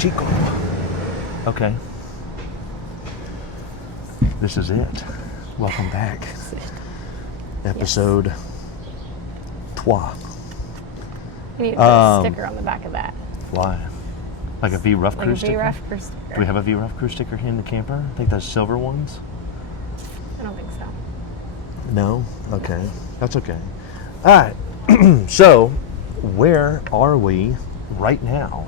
chico. Okay. This is it. Welcome back. Episode 3. We need to put a sticker on the back of that. Why? Like a V Ruff Crew sticker? V Ruff Crew sticker. Do we have a V Ruff Crew sticker here in the camper? I think those silver ones. I don't think so. No? Okay. That's okay. All right. So, where are we right now?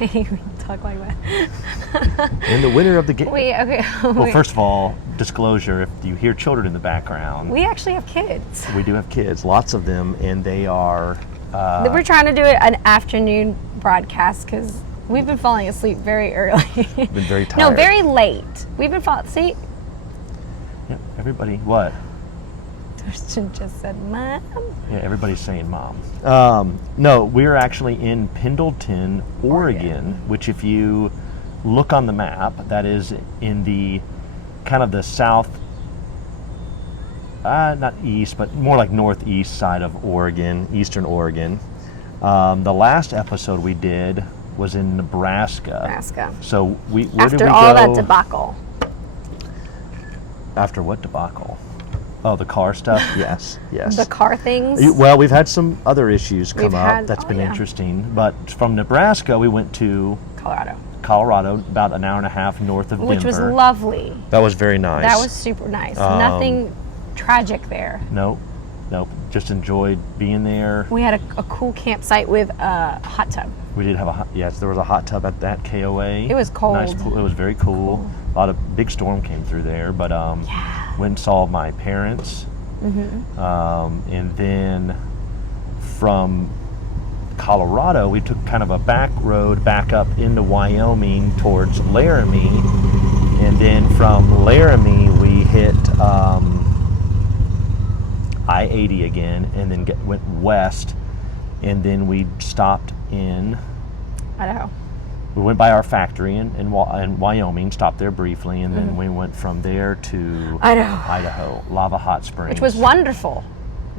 You talk like that. In the winter of the game. Okay. Well, first of all, disclosure, if you hear children in the background. We actually have kids. We do have kids, lots of them, and they are... We're trying to do an afternoon broadcast because we've been falling asleep very early. been very tired. No, very late. We've been falling asleep. Yeah, everybody, what? Kirsten just said, Mom. Yeah, everybody's saying Mom. No, we're actually in Pendleton, Oregon, which if you look on the map, that is in the kind of the south, not east, but more like northeast side of Oregon, eastern Oregon. The last episode we did was in Nebraska. So where did we go? After all that debacle. After what debacle? Oh, the car stuff? Yes. The car things? Well, we've had some other issues come up. That's been interesting. But from Nebraska, we went to Colorado, about an hour and a half north of Denver. Which was lovely. That was very nice. That was super nice. Nothing tragic there. Nope. Just enjoyed being there. We had a cool campsite with a hot tub. We did have there was a hot tub at that KOA. It was cold. Nice, it was very cool. A lot of big storm came through there, but went and saw my parents. And then from Colorado, we took kind of a back road back up into Wyoming towards Laramie. And then from Laramie, we hit I-80 again, and then went west. And then we stopped in Idaho. We went by our factory in Wyoming, stopped there briefly, and then we went from there to Idaho, Lava Hot Springs. Which was wonderful.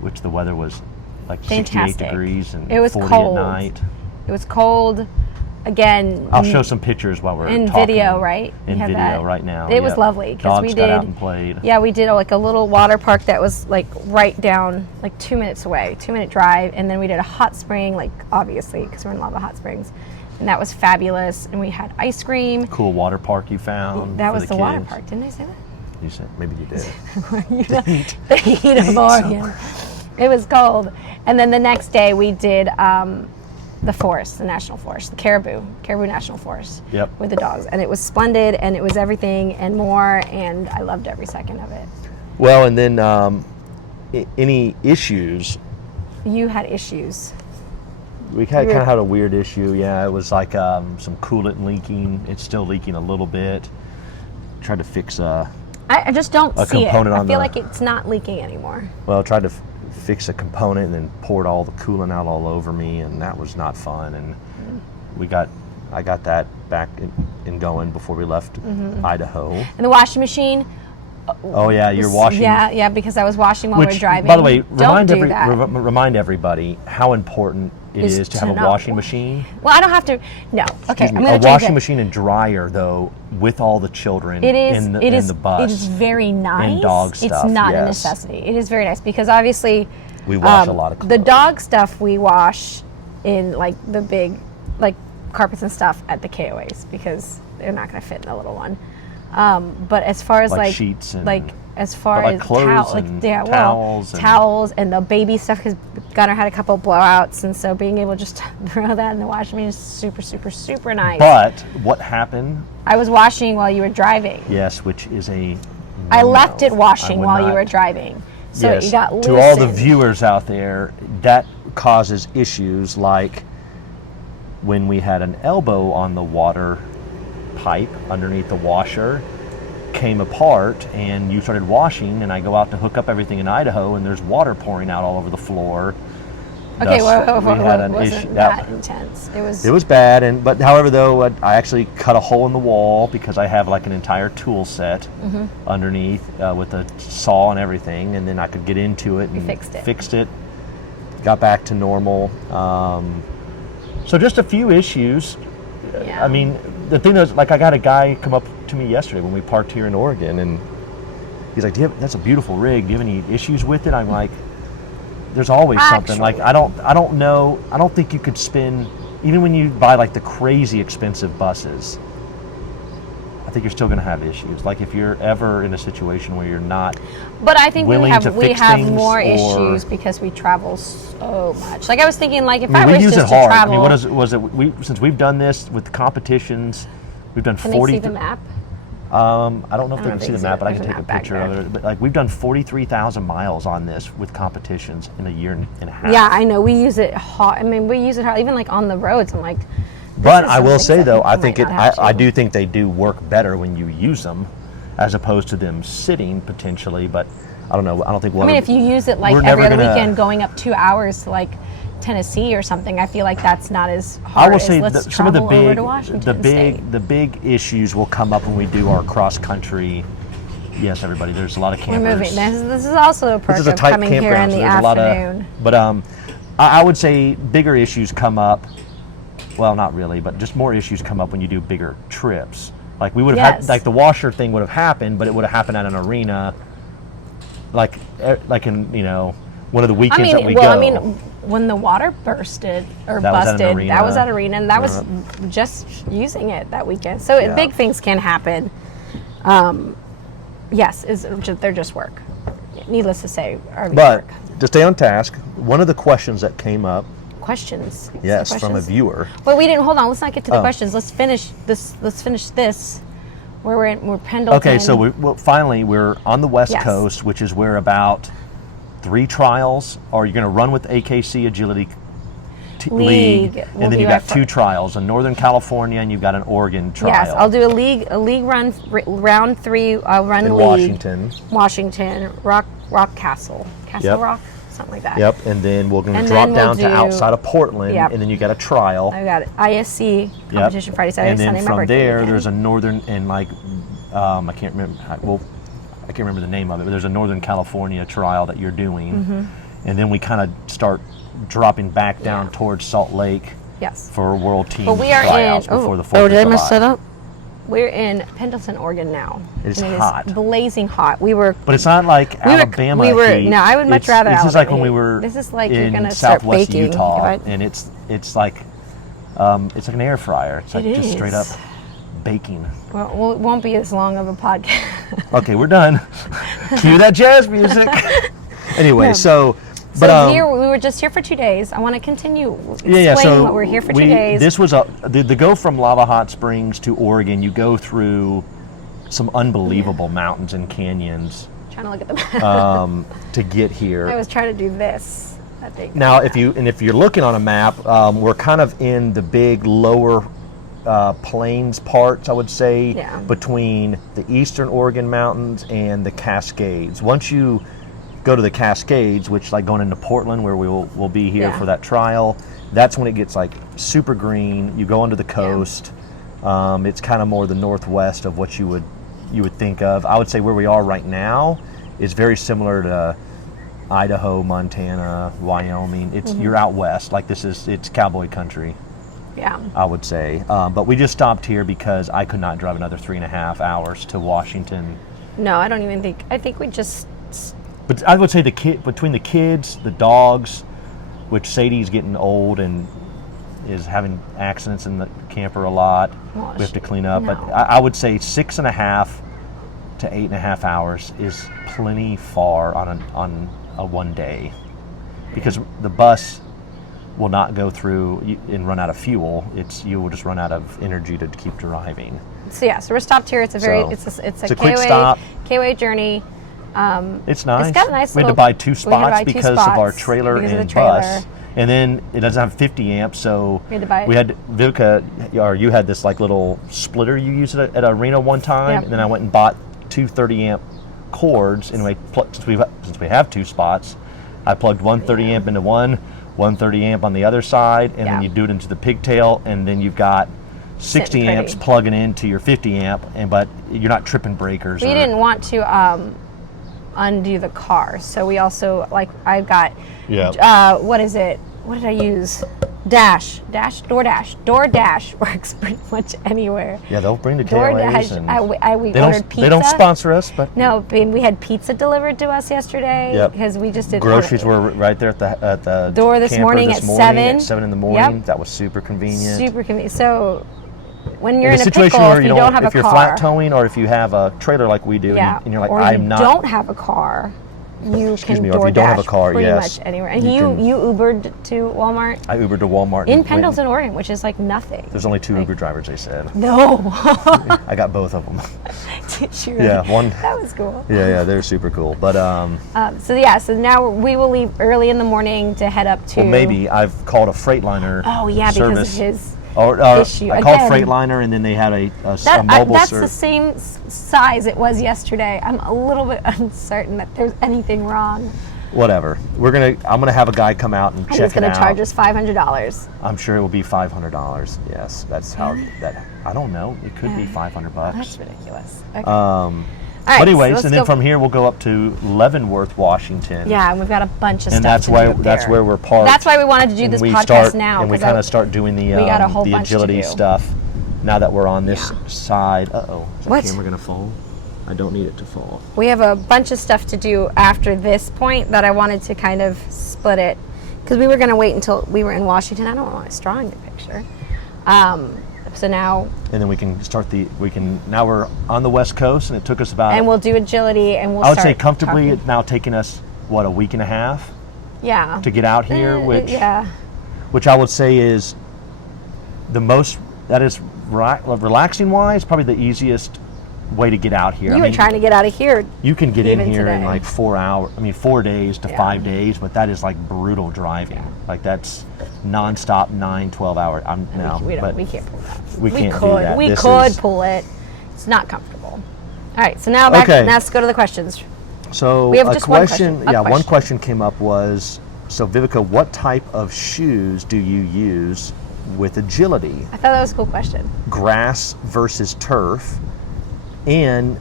Which the weather was like fantastic. 68 degrees and it was 40 cold. at night. It was cold. Again, I'll show some pictures while we're in talking. Video, right? In video that. Right now. It was lovely because we got out and played. Yeah, we did like a little water park that was like right down, like 2 minutes away, 2-minute drive, and then we did a hot spring, like obviously because we're in Lava Hot Springs. And that was fabulous. And we had ice cream. Cool water park you found. That was the water park. Didn't I say that? You said, maybe you did. The heat of Oregon. It was cold. And then the next day we did the forest, the national forest, the Caribou National Forest. Yep. With the dogs. And it was splendid, and it was everything and more, and I loved every second of it. Well, and then any issues? You had issues. We kind of had a weird issue. Yeah, it was like some coolant leaking. It's still leaking a little bit. Tried to fix I just don't see it. I feel like it's not leaking anymore. Well, tried to fix a component and then poured all the coolant out all over me, and that was not fun. And I got that back in going before we left Idaho. And the washing machine. Oh yeah, you're washing. Yeah, because I was washing while we were driving. By the way, remind everybody how important it is to have a washing machine. Well, I don't have to. No. Okay, I'm going to change it. A washing machine and dryer, though, with all the children in the bus. It is very nice. And dog stuff. It's not a necessity. It is very nice because obviously we wash a lot of clothes. The dog stuff we wash in like the big like carpets and stuff at the KOAs because they're not going to fit in the little one. But as far as like sheets and as far as towels and the baby stuff, because Gunnar had a couple blowouts, and so being able to just throw that in the washing machine is super, super, super nice. But what happened? I was washing while you were driving. Yes, which is I left it washing while you were driving, so yes, it got loosened. To all the viewers out there, that causes issues like when we had an elbow on the water pipe underneath the washer came apart and you started washing, and I go out to hook up everything in Idaho and there's water pouring out all over the floor. Okay, we had an issue. That intense. It was bad, but however though, I actually cut a hole in the wall because I have like an entire tool set underneath with a saw and everything, and then I could get into it and fixed it. Got back to normal. So just a few issues. Yeah. I mean, the thing is, like, I got a guy come up to me yesterday when we parked here in Oregon, and he's like, that's a beautiful rig. Do you have any issues with it? I'm like, there's always something. Like, I don't know. I don't think you could spend, even when you buy like the crazy expensive buses, I think you're still going to have issues. Like, if you're ever in a situation where you're not But I think we willing have to fix things, more or- issues because we travel so much. Like, I was thinking, like, if I I, mean, was we use just it to hard. travel, I mean, was it? Since we've done this with competitions, we've done can 40. they see the map? I don't know if they don't can see think the so. map, but I There's can a take a map back picture there. of it. But like, we've done 43,000 miles on this with competitions in a year and a half. Yeah, I know. We use it hot. I mean, we use it hot, even like on the roads. I'm like, But is I will something say that though, people I think might not have I to. do think they do work better when you use them, as opposed to them sitting potentially. But I don't know. I don't think we'll I mean, ever- if you use it like we're every never other gonna- weekend, going up 2 hours to like Tennessee or something, I feel like that's not as I hard will as say let's that some of the travel over big, to Washington State. the big issues will come up when we do our cross country. Yes, everybody. There's a lot of We're campers. moving. This is also a perk This is a of tight coming here in campground, so the there's a lot afternoon. of. But I would say bigger issues come up. Well, not really, but just more issues come up when you do bigger trips. Like we would have Yes. had, like the washer thing would have happened, but it would have happened at an arena, like in one of the weekends that we go. I mean, when the water bursted or That was at an busted, arena. that was at arena, and that was just using it that weekend. So Yeah. big things can happen. Yes, they're just work. Needless to say, RV But work. to stay on task, one of the questions that came up, Questions. yes, Some from a questions? viewer. But we didn't. Hold on. Let's not get to the Oh. questions. Let's finish this. Let's finish this. Where we're Pendleton. Okay, so finally we're on the West Yes. Coast, which is where about 3 trials, or you're going to run with AKC Agility League, will and then be you've our got 2 trials, a Northern California and you've got an Oregon trial. Yes, I'll do a league run, round 3. I'll run in league. Washington. Rock Castle Yep. Rock, something like that. Yep, and then we're going to And drop then down we'll to do- outside of Portland, Yep. and then you got a trial. I got it. ISC Yep. competition Friday, Saturday, and then Sunday. My from birthday there, weekend. there's a Northern and I can't remember. I can't remember the name of it, but there's a Northern California trial that you're doing, Mm-hmm. and then we kind of start dropping back down Yeah. towards Salt Lake Yes. for World Team But we are tryouts in. before the 4th Oh, of did I July. mess that up? We're in Pendleton, Oregon now. It's and hot. Is blazing hot. We were. But it's not like Alabama heat. No, I would much rather This is like when Alabama we heat. were This is like you're in gonna start Southwest baking, Utah, right? and it's like an air fryer. It's like It just straight up is. baking. Well, it won't be as long of a podcast. Okay, we're done. Cue that jazz music. Anyway, Yeah. so So here we were just here for 2 days. I want to continue explaining so what we're here for 2 days. This was the go from Lava Hot Springs to Oregon. You go through some unbelievable mountains and canyons trying to look at the map. to get here. I was trying to do this. I think. Now, if you're looking on a map, we're kind of in the big lower plains parts, I would say, Yeah. between the eastern Oregon mountains and the Cascades. Once you go to the Cascades, which like going into Portland, where we'll be here Yeah. for that trial, that's when it gets like super green. You go onto the coast. It's kind of more the northwest of what you would think of. I would say where we are right now is very similar to Idaho, Montana, Wyoming. It's Mm-hmm. you're out west. Like it's cowboy country, Yeah. I would say. But we just stopped here because I could not drive another 3.5 hours to Washington. No, I don't even think. I think we just. But I would say between the kids, the dogs, which Sadie's getting old and is having accidents in the camper a lot. Well, We have to clean up. But no. I would say 6.5 to 8.5 hours is plenty far on a one day, because the bus will not go through and run out of fuel. You will just run out of energy to keep driving. So yeah, so we're stopped here. It's a very. So, It's it's a a quick stop. KOA journey. It's nice. It's got a nice We had to little- buy 2 we had to spots buy 2 because of our spots trailer because of and the trailer. bus. And then it doesn't have 50 amps, so We had to buy- Viveka, or you had this like little splitter you used at Arena one time, Yep. and then I went and bought 2 30 amp cords. Anyway, since we have 2 spots, I plugged one 30 amp into one 30 amp on the other side, and then Yeah. you do it into the pigtail, and then you've got 60 Sitting amps pretty. plugging into your 50 amp, but you're not tripping breakers. We or- didn't want to undo the car, so we also I've got. Yeah. What is it? What did I use? DoorDash works pretty much anywhere. Yeah, they'll bring the KOAs. We They ordered pizza. They don't sponsor us, but No, I mean, we had pizza delivered to us yesterday Yep. because we just did groceries were right there at the door this camper morning at 7. At 7 in the morning. Yep. That was super convenient. Super convenient. So when you're in in a a situation pickle, where if you don't have a if you're car, flat towing or if you have a trailer like we do, yeah, and you're like, or I'm you not. don't have a car, you can me, or if you don't have a DoorDash car, pretty yes, much anywhere. And you you Ubered to Walmart I Ubered to Walmart in and Pendleton, Oregon, which is like nothing. There's only 2 Uber drivers, they said. No. I got both of them. Did you really? Yeah, one. That was cool. Yeah, they're super cool. But So now we will leave early in the morning to head up to. well, maybe I've called a Freightliner. Oh yeah, because service. of his. Or issue. I called Again, Freightliner, and then they had a That's mobile the service. same size it was yesterday. I'm a little bit uncertain that there's anything wrong. Whatever. I'm gonna have a guy come out and And check he's going it to out. charge us $500. I'm sure it will be $500. Yes, that's how that. I don't know. It could be $500. That's ridiculous. Okay. All right, But anyways, let's and then go. from here we'll go up to Leavenworth, Washington. Yeah, and we've got a bunch of and stuff that's to why do up that's there. where we're parked. That's why we wanted to do And this we podcast start, now. and we 'cause kind of start doing the we got a whole the bunch to agility do. stuff. Now that we're on this Yeah. side, is the What? camera gonna fall? I don't need it to fall. We have a bunch of stuff to do after this point that I wanted to kind of split it because we were going to wait until we were in Washington. I don't want a straw in the picture. So now, And then we can now we're on the West Coast, and it took us about. and we'll do agility, and we'll. I would say start comfortably, talking. it's now taking us a week and a half Yeah. to get out here, Yeah. which I would say is the most, that is relaxing wise, probably the easiest way to get out here. You were trying to get out of here. You can get in even here in today. like 4 days to Yeah. 5 days, but that is like brutal driving. Like that's nonstop 9-12 hours. We but can't pull that. we can't do could. that. We This could is- pull it. It's not comfortable. All right, so now back. Okay. Now let's go to the questions. So We have a just one question, question. A one question. question came up was, so Viveka, what type of shoes do you use with agility? I thought that was a cool question. Grass versus turf, and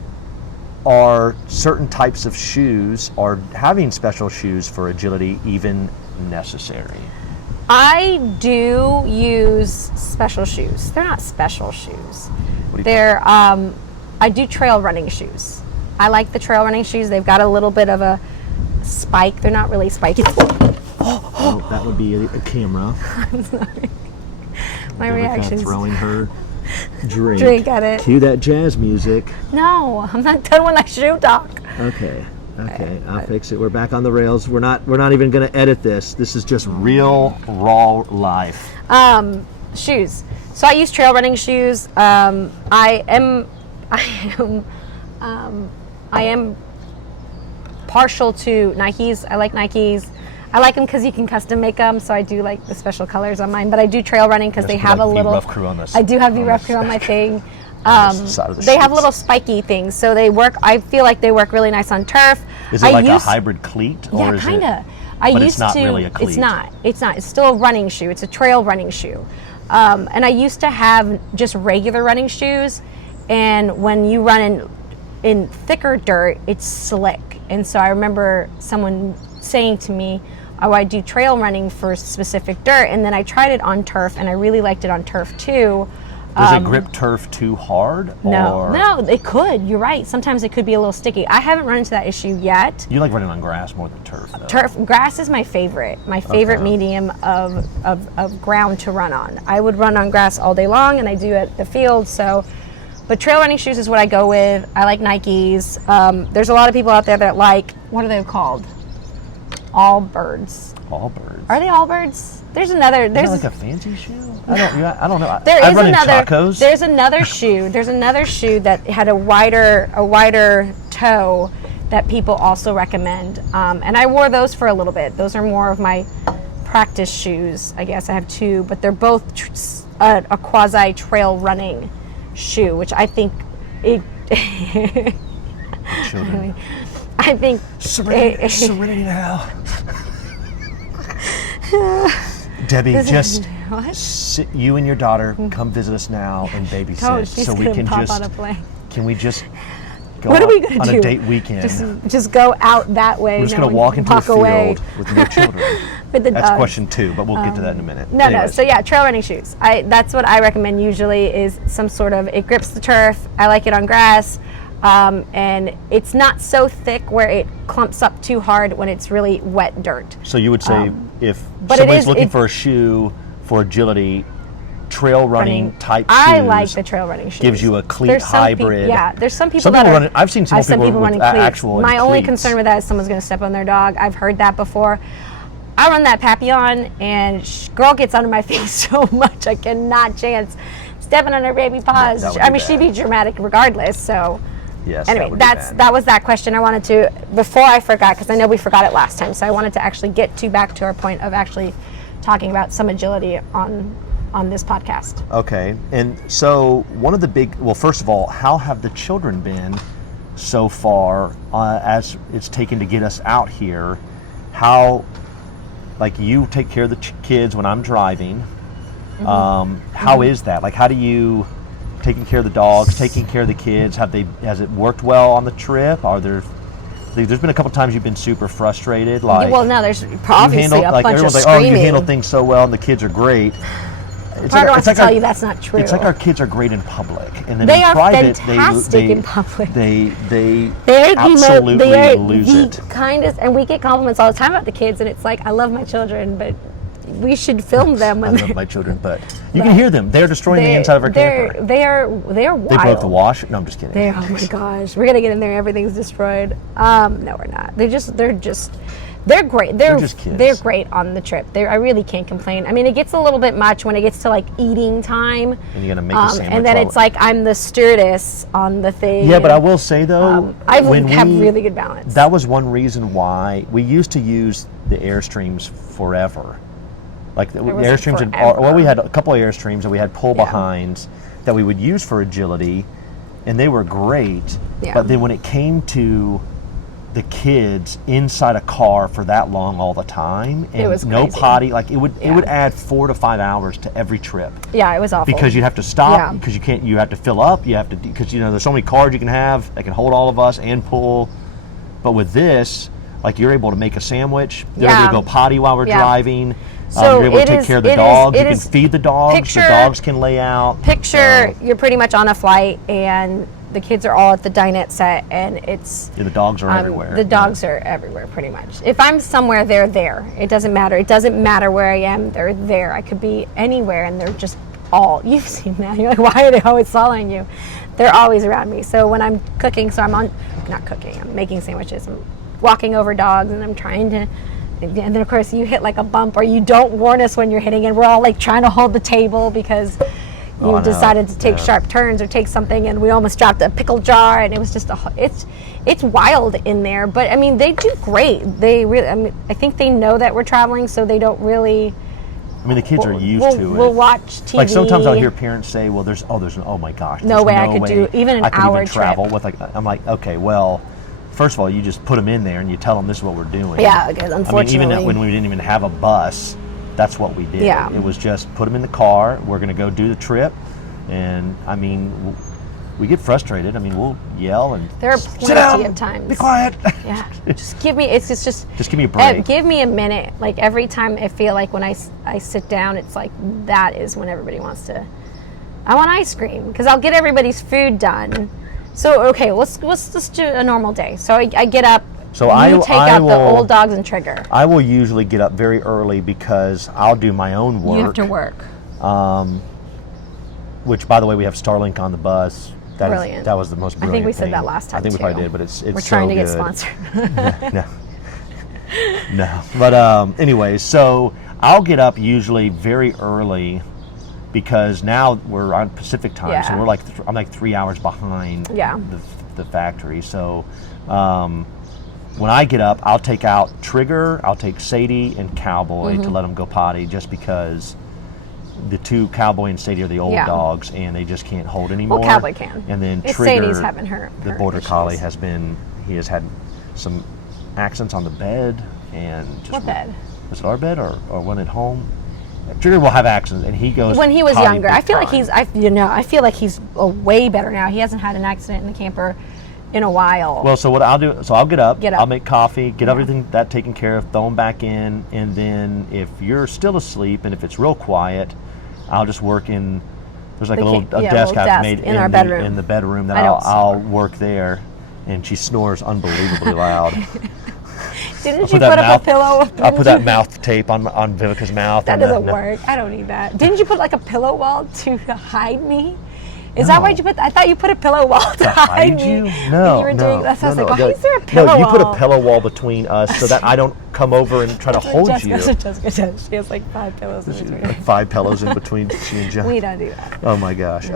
are certain types of shoes, or having special shoes for agility even necessary? I do use special shoes. They're not special shoes. What do you They're I do trail running shoes. I like the trail running shoes. They've got a little bit of a spike. They're not really spiky. Oh, that would be a camera. I'm sorry. My Viveka reaction is throwing her drink. drink at it. Cue that jazz music. No, I'm not done with my shoe talk. Okay, I'll fix it. We're back on the rails. We're not even going to edit this. This is just real, raw life. Shoes. So I use trail running shoes. I am partial to Nikes. I like Nikes. I like them because you can custom make them, so I do like the special colors on mine. But I do trail running because they Just have like a V little. Ruff Crew on this. I do have V on Ruff this- Crew on my thing. on this side of the They have sheets. little spiky things, so they work. I feel like they work really nice on turf. Is it like a hybrid cleat? Yeah, or is kind it, of. but it's not really a cleat. It's not. It's not. It's still a running shoe. It's a trail running shoe. And I used to have just regular running shoes, and when you run in thicker dirt, it's slick. And so I remember someone saying to me, "Oh, I do trail running for specific dirt," and then I tried it on turf, and I really liked it on turf too. Does it grip turf too hard? No, it could. You're right. Sometimes it could be a little sticky. I haven't run into that issue yet. You like running on grass more than turf, though. Turf grass is my favorite. My favorite Okay. medium of ground to run on. I would run on grass all day long, and I do at the field. So, but trail running shoes is what I go with. I like Nikes. There's a lot of people out there that like, what are they called? Allbirds. Allbirds. Are they Allbirds? There's another. Is that like a fancy shoe? I don't know. There I is run in another. Chacos. There's another shoe. There's another shoe that had a wider toe that people also recommend. And I wore those for a little bit. Those are more of my practice shoes. I guess I have two, but they're both a quasi trail running shoe, which I think it. Children. I think Serenity now. Debbie, just you and your daughter come visit us now and babysit, Oh, she's so we gonna can pop just. on a plane. Can we just go what out are we gonna on do? a date weekend. Just go out that way. We're just and going to walk into a field away. with no children. With the That's dogs. question 2, but we'll get to that in a minute. No. Anyways. So yeah, trail running shoes. That's what I recommend usually is some sort of, it grips the turf. I like it on grass. And it's not so thick where it clumps up too hard when it's really wet dirt. So you would say if but somebody's looking for a shoe for agility, trail running type shoes. I like the trail running shoes. Gives you a cleat hybrid. There's some people Some that people are. running. I've seen some people running with cleats. actual My only cleats. concern with that is someone's going to step on their dog. I've heard that before. I run that Papillon, and girl gets under my feet so much I cannot chance stepping on her baby paws. That would I be mean, she'd be dramatic regardless. So. Yes. Anyway, that that was that question I wanted to, before I forgot, because I know we forgot it last time, so I wanted to actually get back to our point of actually talking about some agility on this podcast. Okay, and so one of the big, well, first of all, how have the children been so far as it's taken to get us out here? How, like, you take care of the kids when I'm driving. How is that? Like, how do you, taking care of the dogs, taking care of the kids, has it worked well on the trip? There's been a couple times you've been super frustrated, like, well, no, there's obviously a bunch of everyone's like, screaming. oh, you handle things so well and the kids are great. Part wants to tell you that's not true. It's like our kids are great in public, and then They in are private, fantastic in public. They They're absolutely lose the it. kindest, and we get compliments all the time about the kids, and it's like, I love my children, but we should film them when I love my children, but you can hear them. They're destroying the inside of our camper. They're wild. They broke the washer. No, I'm just kidding. Oh my gosh, we're gonna get in there. Everything's destroyed. No, we're not. They're great. They're just kids. They're great on the trip. I really can't complain. I mean, it gets a little bit much when it gets to like eating time. And you're gonna make a sandwich. And then it's like I'm the stewardess on the thing. Yeah, but I will say though, I have really good balance. That was one reason why we used to use the Airstreams forever. Like the Airstreams, we had a couple of Airstreams and we had pull behinds that we would use for agility, and they were great. Yeah. But then when it came to the kids inside a car for that long all the time, and it was no crazy. potty, like it would add 4 to 5 hours to every trip. Yeah, it was awful. Because you'd have to stop, because you have to fill up, because there's so many cars you can have that can hold all of us and pull. But with this, like, you're able to make a sandwich, they're able to go potty while we're driving. So you're able to take care of the dogs. You can feed the dogs. The dogs can lay out. You're pretty much on a flight, and the kids are all at the dinette set, and it's the dogs are everywhere. The dogs are everywhere, pretty much. If I'm somewhere, they're there. It doesn't matter. It doesn't matter where I am. They're there. I could be anywhere, and they're just all. You've seen that. You're like, why are they always following you? They're always around me. So when I'm cooking, I'm making sandwiches. I'm walking over dogs, and I'm trying to. And then, of course, you hit like a bump, or you don't warn us when you're hitting, and we're all like trying to hold the table because you decided to take sharp turns or take something, and we almost dropped a pickle jar, and it was just it's wild in there. But I mean, they do great. They really, I think they know that we're traveling, so they don't really. I mean, the kids are used to it. We'll watch TV. Like sometimes I'll hear parents say, "Well, oh my gosh, no way I could do even an hour travel trip." with I'm like, okay, well. First of all, you just put them in there and you tell them this is what we're doing. Yeah, unfortunately. I mean, even when we didn't even have a bus, that's what we did. Yeah. It was just put them in the car. We're going to go do the trip. And, I mean, we get frustrated. I mean, we'll yell and there are plenty of times. Be quiet. Yeah. Just give me, just give me a break. Give me a minute. Like every time I feel like when I sit down, it's like that is when everybody wants to, I want ice cream because I'll get everybody's food done. So, okay, let's just do a normal day. So I get up, so you take out the old dogs and trigger. I will usually get up very early because I'll do my own work. You have to work. Which, by the way, we have Starlink on the bus. Brilliant. That was the most brilliant I think we said thing. that last time, I think we too. probably did, but it's We're trying to get sponsored. No. But anyways, so I'll get up usually very early because now we're on Pacific time, so we're like I'm like 3 hours behind the factory. So when I get up, I'll take out Trigger, I'll take Sadie and Cowboy to let them go potty, just because the two, Cowboy and Sadie, are the old dogs and they just can't hold anymore. Well, Cowboy can. And then it's Trigger, Sadie's having the border collie, has had some accidents on the bed and just what bed? Was it our bed or one at home? Trigger will have accidents, and he goes. When he was younger, I feel like he's way better now. He hasn't had an accident in the camper in a while. Well, so what I'll do, so I'll get up. Get up. I'll make coffee, get everything that taken care of, throw them back in, and then if you're still asleep and if it's real quiet, I'll just work in. There's like a desk I've made in our bedroom. In the bedroom that I'll work there, and she snores unbelievably loud. Didn't you put up a pillow? I'll put that mouth tape on Viveka's mouth. That doesn't work. I don't need that. Didn't you put like a pillow wall to hide me? Is that why you put? I thought you put a pillow wall to hide you? me. No, you were doing that. So I was like, why is there a No, pillow wall? you put a pillow wall between us so that I don't come over and try to hold you. Jessica does. She has like 5 pillows in between. Like 5 pillows in between she and Jeff. We don't do that. Oh my gosh.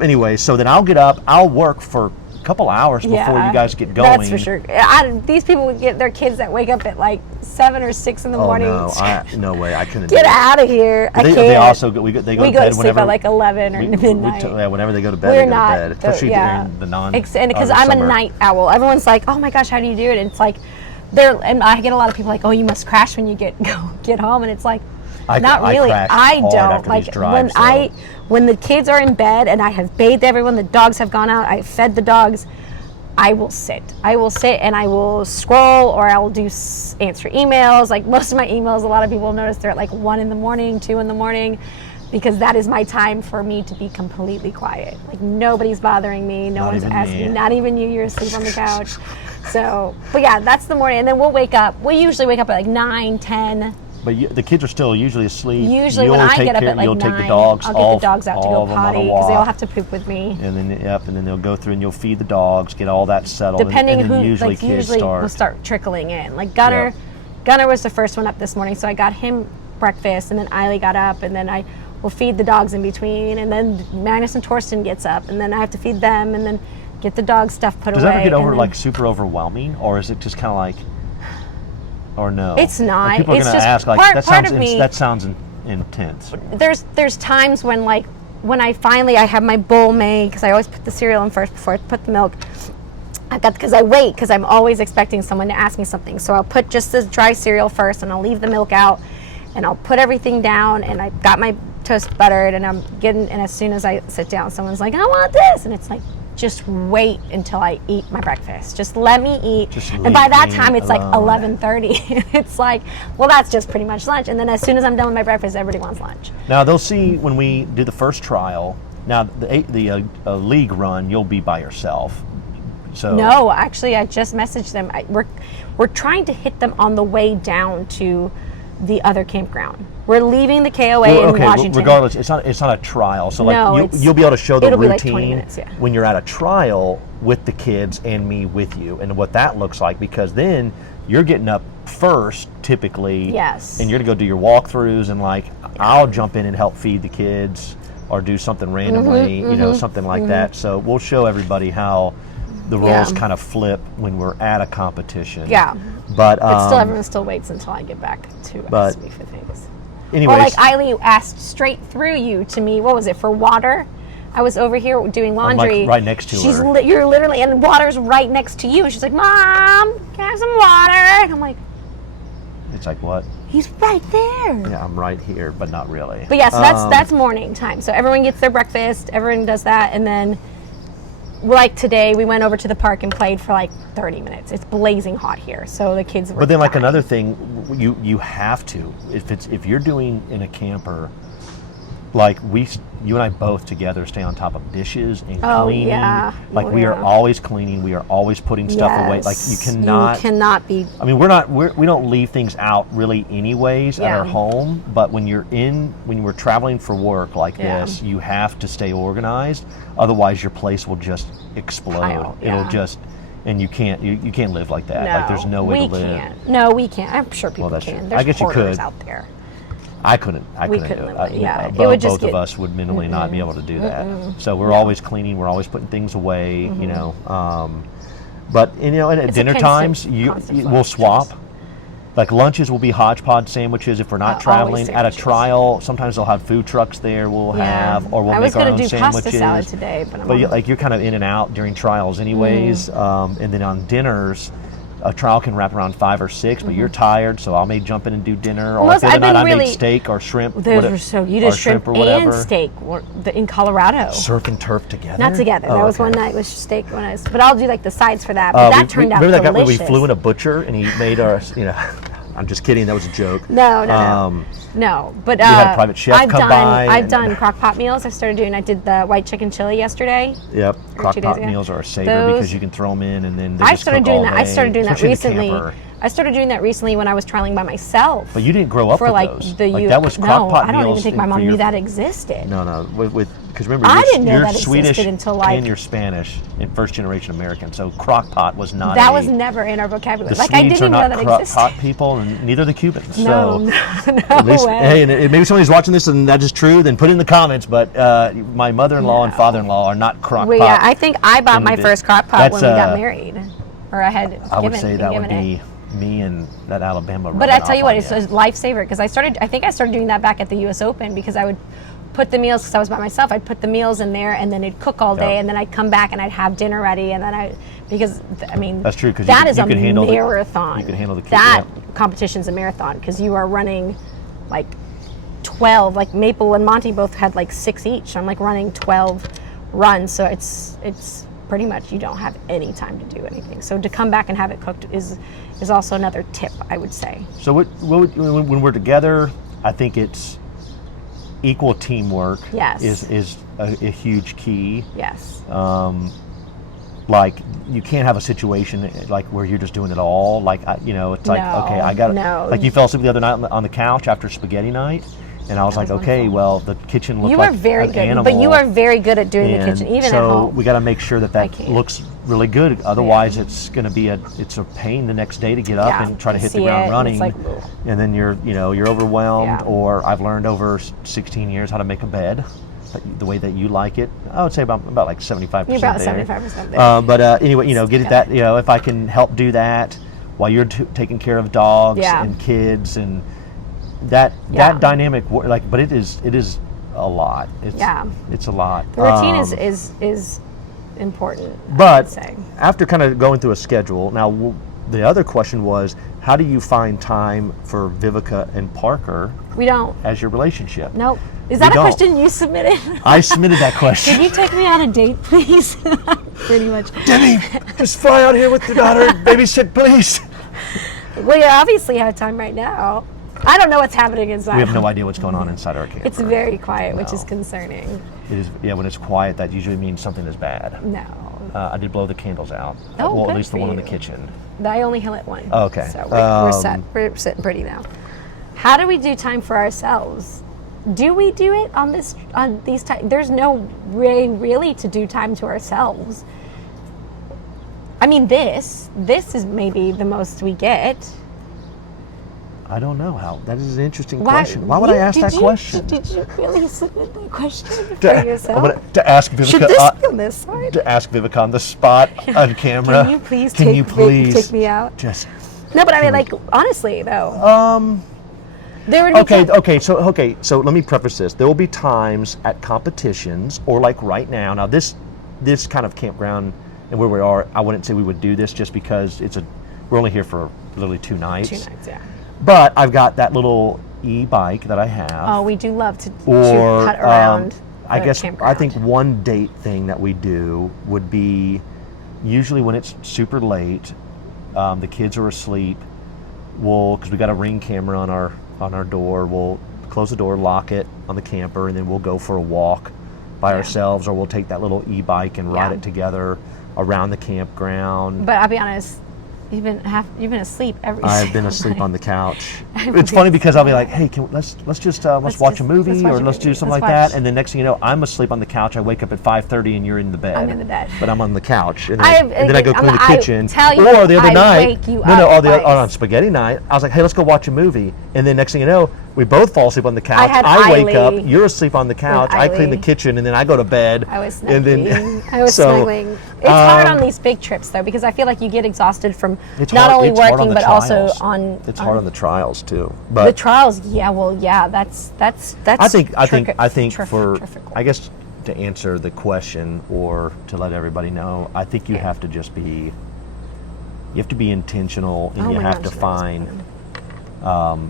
Anyway, so then I'll get up. I'll work for a couple hours before you guys get going. That's for sure. These people would get their kids that wake up at like 7 or 6 in the morning. No way. I couldn't. Get out of here. I can't. They also go to bed sleep whenever, at like 11 or midnight. Whenever they go to bed, We're they go not, to bed. Especially during the and because I'm a night owl. Everyone's like, oh my gosh, how do you do it? And it's like, and I get a lot of people like, oh, you must crash when you get home. And it's like, not really. I don't. Like when the kids are in bed and I have bathed everyone, the dogs have gone out, I fed the dogs, I will sit and I will scroll, or I will answer emails. Like most of my emails, a lot of people notice they're at like 1 in the morning, 2 in the morning, because that is my time for me to be completely quiet. Like nobody's bothering me. No one's asking. Not even you. You're asleep on the couch. So, but yeah, that's the morning. And then we'll wake up. We usually wake up at like 9, 10. But the kids are still usually asleep. Usually when I get up at like 9, take the dogs, I'll get the dogs out to go potty because they all have to poop with me. And then they'll go through and you'll feed the dogs, get all that settled. Depending and who, usually will start trickling in. Like Gunner was the first one up this morning, so I got him breakfast, and then Eiley got up, and then I will feed the dogs in between, and then Magnus and Torsten gets up, and then I have to feed them, and then get the dog stuff put away. Does that ever get super overwhelming, or is it just kind of like? Or no? It's not. Like people are going to ask, like, that sounds intense. There's times when, like, when I have my bowl made, because I always put the cereal in first before I put the milk. Because I'm always expecting someone to ask me something. So I'll put just the dry cereal first, and I'll leave the milk out, and I'll put everything down, and I've got my toast buttered, and and as soon as I sit down, someone's like, I want this, and it's like, just wait until I eat my breakfast. Just let me eat. And by that time, it's like 11:30. It's like, well, that's just pretty much lunch. And then as soon as I'm done with my breakfast, everybody wants lunch. Now, they'll see when we do the first trial. Now, the league run, you'll be by yourself. So no, actually, I just messaged them. We're trying to hit them on the way down to the other campground. We're leaving the KOA in Washington. Regardless, it's not a trial. So you'll be able to show the routine like 20 minutes, when you're at a trial with the kids and me with you, and what that looks like, because then you're getting up first typically. Yes. And you're gonna go do your walkthroughs, and I'll jump in and help feed the kids or do something randomly, something like that. So we'll show everybody how the roles kind of flip when we're at a competition. Yeah. But everyone still waits until I get back to ask me for things. Anyways. Or like Eiley asked straight through you to me, what was it, for water? I was over here doing laundry. I'm right next to her. You're literally, and water's right next to you. And she's like, Mom, can I have some water? And I'm like, it's like, what? He's right there. Yeah, I'm right here, but not really. But yeah, so that's morning time. So everyone gets their breakfast, everyone does that, and then like today, we went over to the park and played for like 30 minutes. It's blazing hot here, so the kids were. But then, like another thing, you have to, if you're doing in a camper, like you and I both together stay on top of dishes and cleaning. Yeah. Like we are always cleaning. We are always putting stuff away. Like you cannot be. I mean, we don't leave things out really anyways at our home. But when we're traveling for work like this, you have to stay organized. Otherwise, your place will just explode. It'll just. And you can't live like that. No, like there's no way to live. Can't. No, we can't. I'm sure people can. There's I guess you could. out there. I couldn't do it. Both of us would mentally not be able to do that. So we're always cleaning. We're always putting things away. But at dinner times, we'll swap. Like lunches will be hodgepodge sandwiches if we're not traveling. At a trial, sometimes they'll have food trucks there. We'll make our own sandwiches. I was going to do pasta salad today, but you're kind of in and out during trials, anyways. And then on dinners, a trial can wrap around 5 or 6, but you're tired, so I may jump in and do dinner. Or Well, if the other I've been night I really- made steak or shrimp. Those were so, you did shrimp or and whatever. steak in Colorado. Surf and turf together? Not together. Oh, That was okay. one night with steak but I'll do like the sides for that. But that turned out remember delicious. that guy when we flew in a butcher and he made our, I'm just kidding, that was a joke. No. But had a private chef come by I've and- done crock pot meals. I did the white chicken chili yesterday. Yep, crock 2 days pot ago. meals are a saver Those- because you can throw them in and then they I just started cook doing all that. I day, started doing that especially in the recently. camper. I started doing that recently when I was trialing by myself. But you didn't grow up for with like those. the Like that was crock pot I don't meals even think my for mom your- knew that existed. No, because remember, I didn't know you're that Swedish existed until, like- and you're Spanish and first generation American, so crock pot was not. That was never in our vocabulary. The Like I Swedes didn't are even know not that crock existed. pot people, and neither are the Cubans. No, so no at least, way. hey, and maybe somebody's watching this and that is true. Then put it in the comments. But my mother-in-law and father-in-law are not crock Well, pot. yeah, I think I bought my individ- first crock pot That's, when we got married, or I had. I would given- say been that would given it. be me and that Alabama. But rubbing I tell you off what, on it's a lifesaver because I think I started doing that back at the U.S. Open because I would put the meals, because I was by myself, I'd put the meals in there and then it'd cook all day Yeah. and then I'd come back and I'd have dinner ready and then That's true, 'cause that you is can a handle marathon. you can handle the kids, that yeah. competition's a marathon because you are running like 12, like Maple and Monty both had like 6 each. I'm like running 12 runs, so it's pretty much you don't have any time to do anything. So to come back and have it cooked is also another tip, I would say. So when we're together, I think it's equal teamwork. Yes. Is a huge key. Yes. Like you can't have a situation like where you're just doing it all. Like it's like No, okay, I got no. like you fell asleep the other night on the couch after spaghetti night, and I was like, was okay, wonderful. well the kitchen looked You like are very an good, animal. but you are very good at doing the And kitchen, even so at home. we got to make sure that can't. looks really good. Otherwise, it's going to be a pain the next day to get up Yeah, and try to you hit the see ground it, and running. it's like, ugh. and then you're overwhelmed. Yeah. Or I've learned over 16 years how to make a bed, the way that you like it. I would say about like 75%. You're about there. 75% there. But anyway, get it that if I can help do that while you're taking care of dogs Yeah. and kids and that dynamic but it is a lot. It's a lot. The routine is important, I But would say. after kind of going through a schedule, now the other question was, how do you find time for Viveka and Parker We don't. as your relationship? Nope. Is that We a don't. question you submitted? I submitted that question. Can you take me on a date, please? Pretty much. Debbie, just fly out here with your daughter and babysit, please. Well, you obviously have time right now. I don't know what's happening inside. We have no idea what's going on inside our camper. It's very quiet, which is No. concerning. It is, when it's quiet, that usually means something is bad. No. I did blow the candles out. Oh, well, good at least the for one in the you. kitchen. I only lit one. Oh, okay. So we're set. We're sitting pretty now. How do we do time for ourselves? Do we do it on these times? There's no way really to do time to ourselves. I mean, this is maybe the most we get. I don't know how. That is an interesting question. Why would I ask that question? Did you really submit that question for yourself? To ask Viveka. Should this be on this side? To ask Viveka on the spot on camera. Can you please take me out? Just No, but I mean, like, honestly, though. There would be okay. So let me preface this. There will be times at competitions or like right now. Now this kind of campground and where we are, I wouldn't say we would do this just because we're only here for literally 2 nights. 2 nights, yeah. But I've got that little e-bike that I have. Oh, we do love to Or cut around. I guess campground. I think one date thing that we do would be usually when it's super late, the kids are asleep. Because we got a Ring camera on our door, we'll close the door, lock it on the camper, and then we'll go for a walk by ourselves, or we'll take that little e-bike and ride it together around the campground. But I'll be honest, you've been asleep every. I've been asleep on the couch. It's funny because I'll be like, "Hey, let's watch a movie, or let's do something like that." And the next thing you know, I'm asleep on the couch. I wake up at 5:30, and you're in the bed. I'm in the bed. But I'm on the couch, and then I go clean the kitchen. Tell you, or the other I night, wake you up on spaghetti night, I was like, "Hey, let's go watch a movie." And then next thing you know, we both fall asleep on the couch. had I wake up, Eiley. you're asleep on the couch. I clean the Eiley. kitchen, and then I go to bed. I was and snuggling. then I was snuggling. It's hard on these big trips though, because I feel like you get exhausted from not only it's hard on working the but also trials. on. It's hard on the trials too. the But trials. Yeah, well, yeah, that's. I think terrific. for I guess to answer the question or to let everybody know, I think you have to just be You have to be intentional, and Oh you my have gosh, to that was find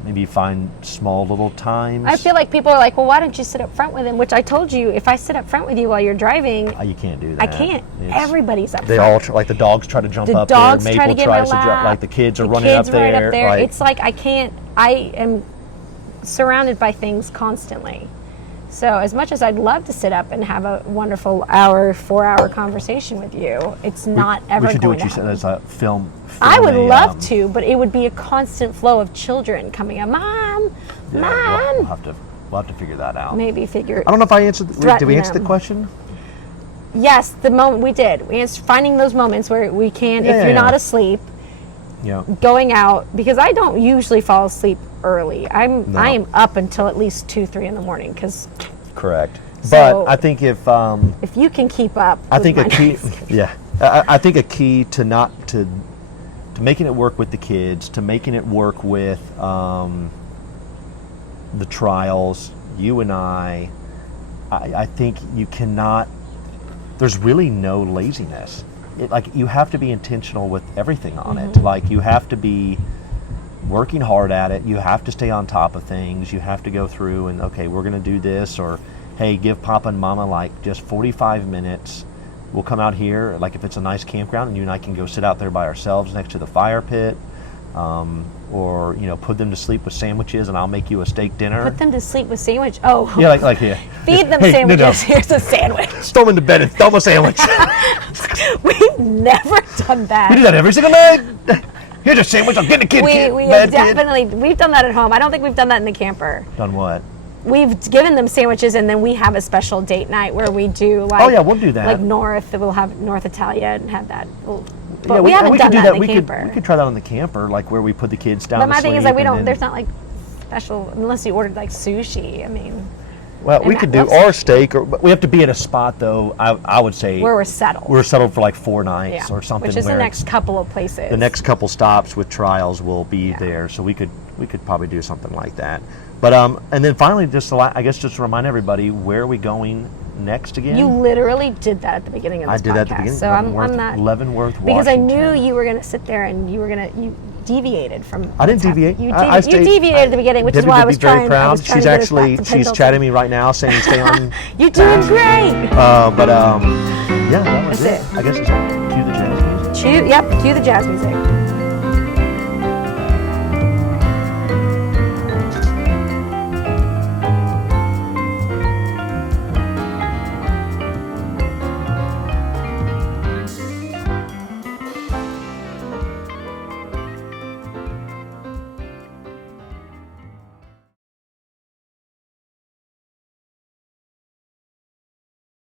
maybe find small little times. I feel like people are like, well, why don't you sit up front with him? Which I told you, if I sit up front with you while you're driving, You can't do that. I can't. Everybody's up They front. all like the dogs try to jump The up dogs there. try to Maple get in my tries to jump. lap. Like the kids are The running kids up there. right up there. Like, It's like I can't. I am surrounded by things constantly. So as much as I'd love to sit up and have a wonderful 4-hour conversation with you, it's not ever we should do going what you to said happen. as a film. I would a, love to, but it would be a constant flow of children coming up. Mom, yeah, Mom. We'll have to figure that out. Maybe figure. I don't know if I answered. Did we threaten answer the them. question? Yes, the moment we did. We answered finding those moments where we can, if you're not asleep, Yeah. going out, because I don't usually fall asleep early. I No. am up until at least 2-3 in the morning, because Correct. So- But I think if if you can keep up, I with think a my key, nights- yeah, I think a key to not to making it work with the kids, to making it work with the trials, you and I think you cannot. There's really no laziness. Like you have to be intentional with everything on it. Like you have to be working hard at it. You have to stay on top of things. You have to go through and okay, we're going to do this, or hey, give Papa and Mama like just 45 minutes. We'll come out here, like if it's a nice campground, and you and I can go sit out there by ourselves next to the fire pit, or put them to sleep with sandwiches, and I'll make you a steak dinner. Put them to sleep with sandwich. Oh, Yeah, like yeah. feed them Hey, sandwiches. no. Here's a sandwich. Throw them into bed and throw them a sandwich. We've never done that. We do that every single night. Here's a sandwich. I'm getting a kid. We bed, have kid. definitely we've done that at home. I don't think we've done that in the camper. Done what? We've given them sandwiches, and then we have a special date night where we do like. Oh yeah, we'll do that. Like we'll have North Italia and have that. But Yeah, we haven't could done do that in the we camper. we could try that on the camper, like where we put the kids down. But to my thing is sleep like we and don't. then- There's not like special unless you ordered like sushi. I mean, Well, we and could Matt do loves our steak, but we have to be at a spot though. I would say where we're settled. we're settled for like 4 nights or something. Which is the where next couple of places. the next couple stops with trials will be there, so we could probably do something like that. But and then finally, just to remind everybody, where are we going next again? You literally did that at the beginning of I this did podcast. that at the beginning. So I'm not Leavenworth, because I knew Washington. you were going to sit there and you deviated from. I didn't what's happening. deviate. You, I you deviated at the beginning, which is Debbie why I would was be very trying. proud. I was trying She's to get us back actually to she's Pendleton. chatting me right now, saying stay on. You're doing great. But yeah, that was That's it. I guess it's cue the jazz music. Cue the jazz music.